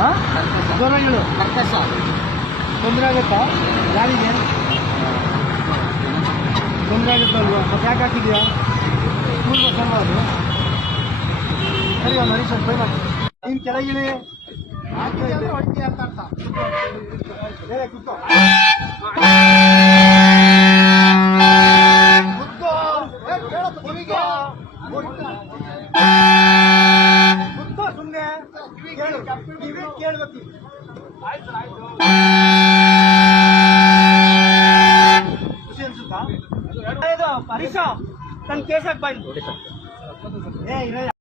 ಹಾಂ ಜ್ವರ ಹೇಳು ಕರ್ಕಶ. ತೊಂದರೆ ಆಗುತ್ತಾ? ಯಾರಿಗೆ? ತೊಂದರೆ ಆಗುತ್ತಲ್ವಾ ಮತ್ತೆ ಯಾಕೆ ಹಾಕಿದ್ಯಾ ಸ್ಕೂಲ್ ಬಸ್ ಅಲ್ವಾ ಅದು? ಸರಿ ಮರಿ ಸ್ವಲ್ಪ ಮಾಡಿ. ನೀನು ಕೆಳಗಿಳಿ. ಅಂತ ಅರ್ಥ. ಕಿವಿ ಕೇಳ್ಬೇಕು. ಖುಷಿ ಅನ್ಸುತ್ತಾ? ಕೇಸ್ ಹಾಕ್ ಬಾಯ್ ಏ ಇಲ್ಲ